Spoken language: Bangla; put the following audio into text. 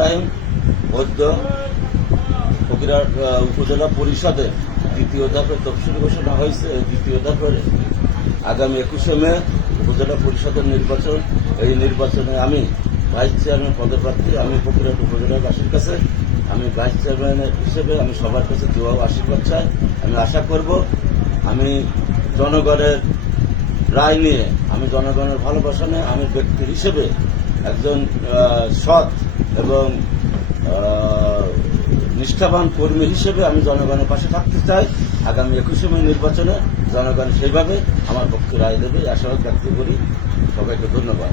রহিম বৈদ্য ফকিরহাট উপজেলা পরিষদের দ্বিতীয় ধাপে তফসিল ঘোষণা হয়েছে। দ্বিতীয় ধাপের আগামী 21শে মে উপজেলা পরিষদের নির্বাচন। এই নির্বাচনে আমি ভাইস চেয়ারম্যান পদপ্রার্থী। আমি ফকিরহাট উপজেলাবাসীর কাছে আমি ভাইস চেয়ারম্যান হিসেবে আমি সবার কাছে দোয়া ও আশীর্বাদ চাই। আমি আশা করব আমি জনগণের রায় নিয়ে, আমি জনগণের ভালোবাসা নিয়ে, আমি ব্যক্তি হিসেবে একজন সৎ এবং নিষ্ঠাবান কর্মী হিসেবে আমি জনগণের পাশে থাকতে চাই। আগামী 21শে মে নির্বাচনে জনগণ সেইভাবে আমার পক্ষে রায় দেবে, আশাবাদ ব্যক্ত করি। সবাইকে ধন্যবাদ।